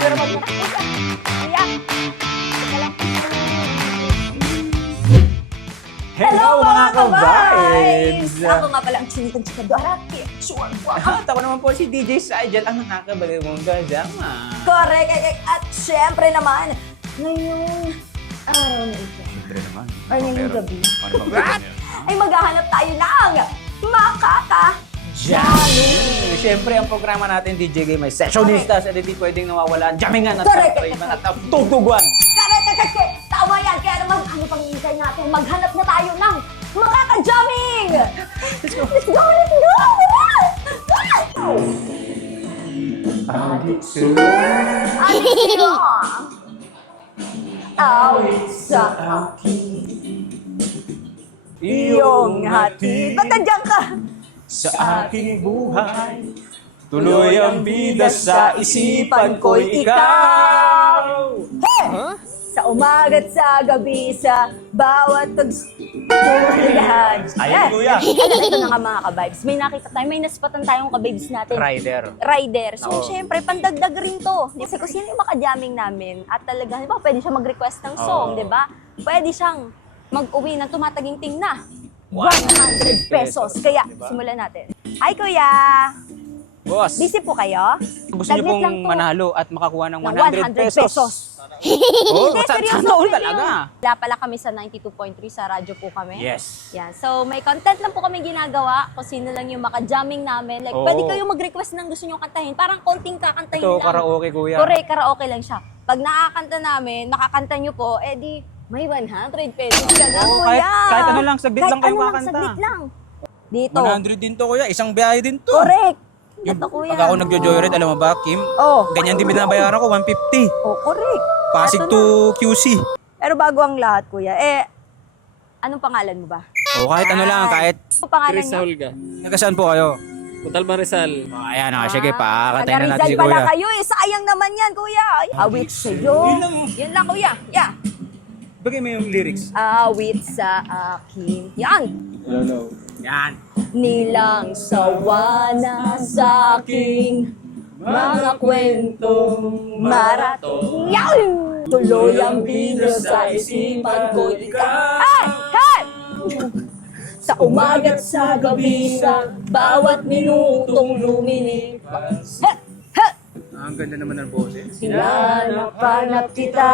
Cameraman mo. Kuya. Hello mga ka-vibes! Ako nga pala ang chinikang chikadora. Sure. At ako naman po si DJ Sajal, ang nakakabalik mong kasama. Correct. At syempre naman, ngayong araw na ito, Siyempre naman. or ngayong gabi, Ano bang gawin niya? ay maghahanap tayo ng makaka-jamming. Siyempre, ang programa natin, DJ Game, ay sessionistas at hindi pwedeng nawawala. Jammingan at Correct. siyempre, mga tugtuguan. Correct. Tama yan. Kaya naman, ano pang hintay natin? Maghanap na tayo ng makaka-jamming! Let's go! Let's go! Let's go! Adik sa Awit sa akin iyong hati. Ba't nandiyan ka? sa aking buhay, tuloy ang bida sa isipan ko'y ikaw. Hey! Sa umaga't sa gabi, sa bawat pagsulihan. Ayan, kuya. Ito na nga mga ka-vibes. May nakita tayo, may naspatan tayong ka-vibes natin. Rider. So, Oo. syempre, pandagdag rin to. Kasi kung sino yung makajamming namin at talaga, di ba, pwede siya mag-request ng song, Oo. di ba? Pwede siyang mag-uwi ng tumataginting na 100 100 pesos. Kaya, Diba? simulan natin. Hi, kuya! Boss, Busy po kayo? gusto niyo Saglit lang pong to. manalo at makakuha ng Ng 100 pesos. Oo, Hindi, seryoso, sana all pwede talaga. yun. Wala pala kami sa 92.3 sa radyo po kami. Yes. Yan. So, may content lang po kami ginagawa kung sino lang yung maka-jamming namin. Like, Oo. pwede kayo mag-request ng gusto nyo kantahin. Parang konting kakantahin Ito, lang. karaoke, kuya. Correct, karaoke lang siya. Pag nakakanta namin, nakakanta nyo po, edi may 100 pesos ka na, Oo, kuya. kahit ano lang, saglit lang kayo ano kakanta. saglit lang. Dito. 100 din to, kuya. Isang biyahe din to. Correct. Yung, Ito, kuya. pag ako nagjo-joyride, alam mo ba, Kim? Oh. Ganyan din binabayaran ko, 150. Oh, correct. Pasig Eto to QC. Pero bago ang lahat, kuya, anong pangalan mo ba? O kahit ano lang, kahit Anong pangalan Chris niyo? Saulga. nagasan po kayo. Montalban Rizal. O, ayan na, sige, pakakatayin na natin taga-Rizal si pala kuya. kayo eh. Sayang naman yan, kuya. Ay, awit sa'yo. Yan lang, kuya. Yeah. Bagay mo yung lyrics. Awit sa akin. Yan. Hello. Yan. Nilang sawa na sa aking mga kwentong maraton. Yan! Tuloy ang bida sa isipan ko ikaw. Hey! Hey! Sa umaga't sa gabi, sa bawat minutong lumilipas. Hey! Hey! Ang ganda naman ng boses. Hinahanap-hanap kita.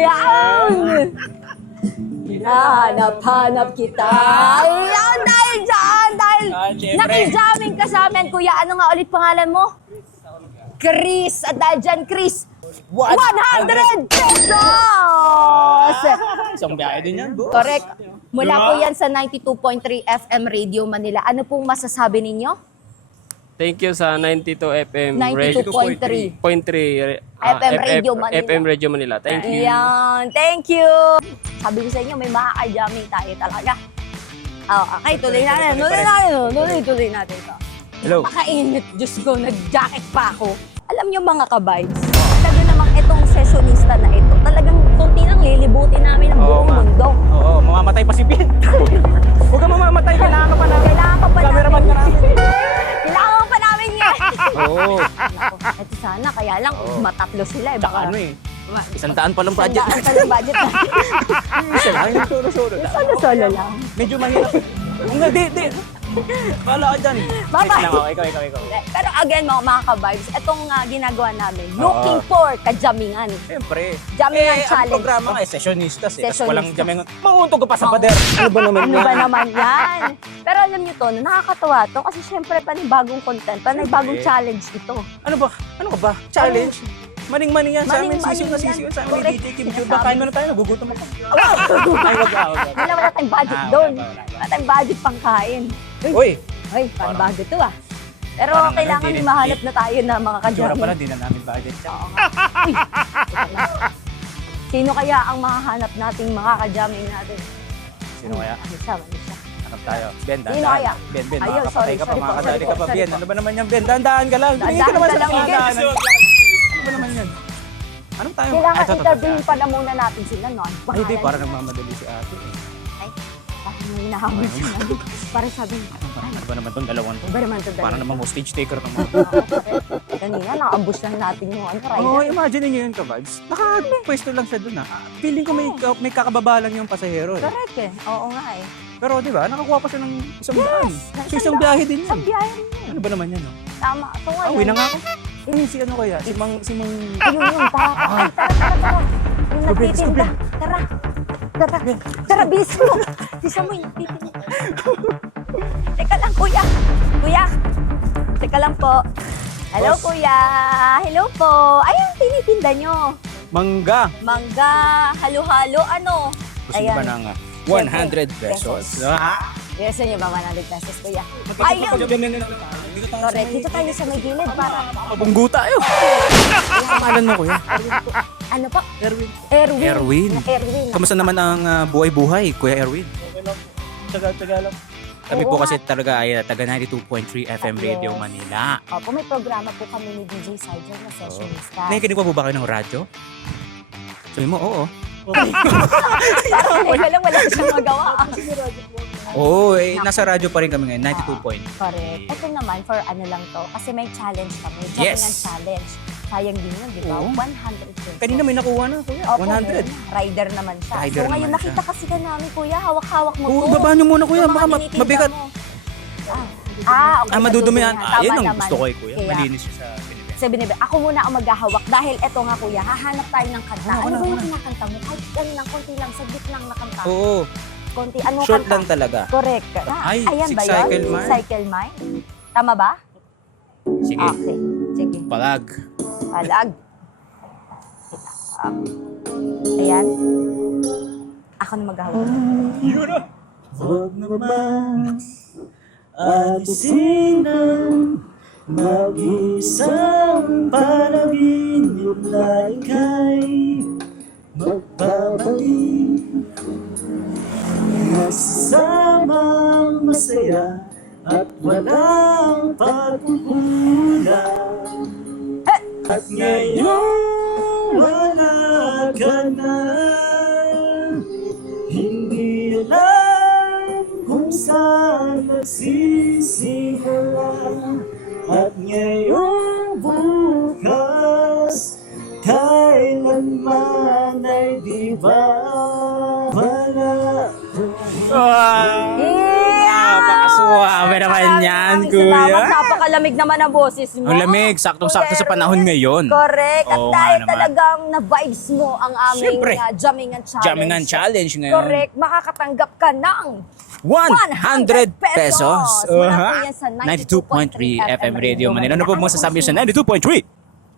Yan! Hinahanap-hanap kita. Yan! Dahil dyan! Dahil Siyempre. nakijamming ka sa amin, kuya. Ano nga ulit pangalan mo? Chris. At dahil dyan, Chris, 100 pesos! Isang biyahe din yan, boss. Correct. Mula po yan sa 92.3 FM Radio Manila. Ano pong masasabi ninyo? Thank you sa 92 FM 92.3 FM Radio Manila. FM Radio Manila. Thank you. Ayan, thank you. Sabi ko sa inyo, may makaka-jamming tayo talaga. Oh, okay, tuloy natin. Tuloy natin to. Hello. Pakainit, Diyos ko, nag-jacket pa ako. Alam nyo mga ka-vibes, talaga namang itong sessionista na ito, talagang kunti lang lilibutin namin ang buong nga. mundo. Oo, mamamatay pa si Pin. Huwag ka mamamatay, kailangan ka pa namin. Kailangan pa ba Cameraman ka namin. Kailangan pa namin yan. Oo. Naku, ito sana, kaya lang, matatlo sila. Tsaka ano eh, 100 pa lang budget. Sandaan pa lang budget na. Isa lang, yung solo-solo lang. Solo-solo lang. Medyo mahirap. Di. Kala ka dyan. Bye-bye. Wait lang ako, ikaw. Pero again, mga ka-vibes, itong ginagawa namin, looking for kajamingan. Siyempre. Jammingan Ang challenge. programa nga eh, sessionistas eh. Tapos Sessionistas. walang jammingan. Manguntog ka pa sa pader. Ano ba naman Ano ba naman yan? Pero alam niyo to, nakakatawa to kasi syempre panibagong content, panibagong Siyempre. challenge ito. Ano ba? Ano ka ba? Challenge? Maning-mani yan sa amin. Maning-mani Sisiw na yan. sisiw sa amin. Correct. DJ Kim Jud. Sinasabi. Bakain mo na tayo. Nagugutom ako. Ay, wag ka. Wala tayong budget Ah, doon. wala. Wala tayong budget pang kain. Uy! Ay, parang bago to ah. Pero Parang kailangan ano, di rin- mahanap na tayo na mga Tsura kajamin. pala, di na namin budget. Oo nga. Uy, teka lang. Sino kaya ang mahahanap nating mga kajamin natin? Sino kaya? Ano siya? Hanap tayo. Ben, Sino dahan-dahan. kaya? Ben, Ayun, makakapatay sorry, ka pa, sorry po, makakadali sorry ka po, pa. sorry Ben, po. ano ba naman yan, Ben? Dahan-dahan ka lang. Tumingin ka Dahan-dahan naman ka sa lang, Ben. pinagdaanan. Ano ba naman yan? Anong tayo? Kailangan Ito. interviewin pa na muna natin sila, no? Ano Ay, hindi, pangalan para nila? nagmamadali si ate. Ay, bakit may hinahabol siya. Parang sabi, Ano ba naman itong dalawang to? iba naman ito Parang namang hostage taker naman. Kanina, naka-ambush lang natin yung rider. Oo, imagine niyo yun ka-vibes. Nakapwesto lang siya dun Feeling ko may kakababa lang yung pasahero eh. Correct eh. Oo nga eh. Pero di ba, nakakuha pa siya ng isang daan. So isang daan. biyahe din yun. Isang biyahe rin yun. Ano ba naman yan? No? Tama. So ngayon. Uwi na nga ako. Si ano kaya? Si Mang... Ayun, tara. Ay, tara. Yung nagtitinda. Tara, bilis mo. Bisa mo yung nagtitinda. Teka lang, kuya. Kuya. Teka lang po. Hello, Boss. kuya. Hello po. Ayun, tinitinda nyo. Mangga. Mangga, halo-halo, ano? Gusto niyo ba ng 100 pesos? Ah! Gusto niyo ba 100 pesos, kuya? Ayun. Correct. Dito tayo sa may gilid para... Pabunggo tayo. Ano pangalan mo, kuya? Ano po? Erwin. Erwin. Kamusta naman ang buhay-buhay, Kuya Erwin? Taga lang. Kami Oo po nga. kasi talaga ay taga 92.3 FM Radio Yes. Manila. Opo, may programa po kami ni DJ Sajel na sessionista. Nakikinig pa po ba kayo ng radyo? Sabi mo, oo. Parang lang, wala siyang magawa. Oo, nasa radyo pa rin kami ngayon, 92. Correct. Ito naman, for ano lang to, kasi may challenge kami. Yes. Jumping challenge. Sayang din yun, di ba? Oo. 100 pesos. Kanina may nakuha na, kuya. Opo, 100. meron. Rider naman siya. Rider so ngayon naman nakita kasi ka namin, kuya, hawak-hawak mo Oo, to. baba niyo muna, kuya. Yung Baka mga tinitinda mabigat. mo. Okay. Madudumi yan. Tama Yan ang naman. gusto ko eh, kuya. Kaya- Malinis siya sa binibenta. Sabi ni ako muna ang maghahawak dahil eto nga kuya, hahanap tayo ng kanta. Ano, Ano ba ano, yung kinakanta mo? Kahit ano lang, konti lang, saglit lang nakanta. Oo, Konti, anong short kanta? lang talaga. Correct. Ay, Ayan ba yun? Cycle Mine. Cycle Mine? Tama ba? Sige, Okay. Sige. palag. Alag. Ayan. Ako na maghahawak. Huwag naman alisin ang mag-isang panaginip na ika'y magbabalik. Masasamang masaya at walang pagkukulang. At ngayon wala ka na, hindi alam kung saan nagsisimula. At ngayong bukas, kailanman ay di ba wala. Napakasuwabe naman yan, kuya. Napakalamig naman ang boses mo. Ang lamig, saktong-sakto sa panahon ngayon. Correct. At Oo nga dahil naman. talagang na-vibes mo ang aming Siyempre. Jammingan Challenge. Jammingan Challenge ngayon. Correct. Makakatanggap ka ng 100 pesos. Mula po yan sa 92.3 FM Radio Manila. Ano po mo sasabi sa 92.3?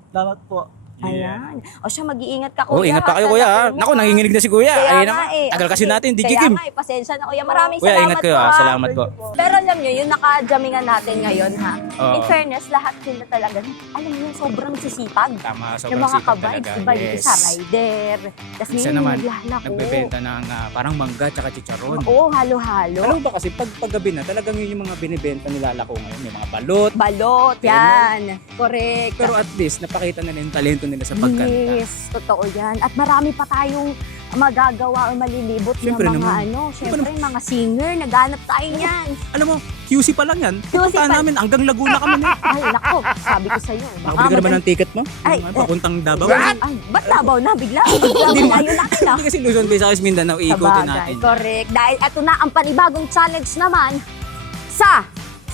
Salamat po. Ayan. O siya, mag-iingat ka, kuya. Oh, ingat pa kayo, Sa kuya. lahat mo, Naku, nanginginig na si kuya. Kaya Ayun nga naman. eh. Tagal kasi Okay. natin, DJ Kaya Kim. nga eh, pasensya na, kuya. Maraming Kuya, salamat ingat kayo po, ha. ha. Salamat po. Pero alam nyo, yung naka-jammingan natin ngayon, ha? Oo. In fairness, lahat sila talaga, alam mo yun, sobrang sisipag. Tama, Yung sobrang mga sipag ka-vibes, talaga. diba? Yung isa rider. Tapos Isa ngayon, naman, naglalako. nagbebenta ng parang mangga tsaka chicharon. Oo, halo-halo. Alam mo ba kasi paggabi na, talagang yun yung mga binibenta nilalako ngayon. Yung mga balot. Balot, yan. Correct. Pero at least, napakita nila yung talento nila sa pagkanta. Yes, totoo yan. At marami pa tayong magagawa o malilibot Siyempre ng mga naman. ano. Siyempre, mga singer. Naghanap tayo niyan. Alam mo, QC pa lang yan. QC Pupuntahan pa. namin hanggang Laguna kami na. Ay, nako. Sabi ko sa'yo. Nakabili ka naman ng ticket mo? Ay, Yung papuntang Davao. Ay, ba't Davao na bigla? Bigla layo natin ah. Hindi kasi Luzon, Visayas, Mindanao, iikutin Sabagay, natin. correct. Dahil ito na ang panibagong challenge naman sa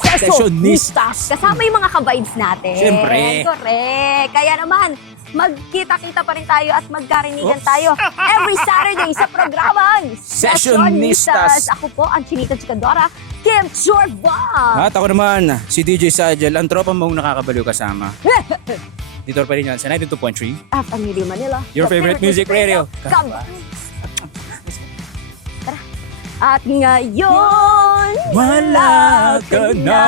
Sessionistas. Kasama yung mga ka-vibes natin. Siyempre. Correct. Kaya naman, magkita-kita pa rin tayo at magkarinigan tayo every Saturday sa programang Sessionistas. Ako po, ang Chinita Chikadora, Kim Chorba. At ako naman, si DJ Sajel, ang tropa mong nakakabaliw kasama. Dito pa rin yan sa 92.3. Family Manila. Your the favorite music radio. Come. Tara. At ngayon, Wala ka na.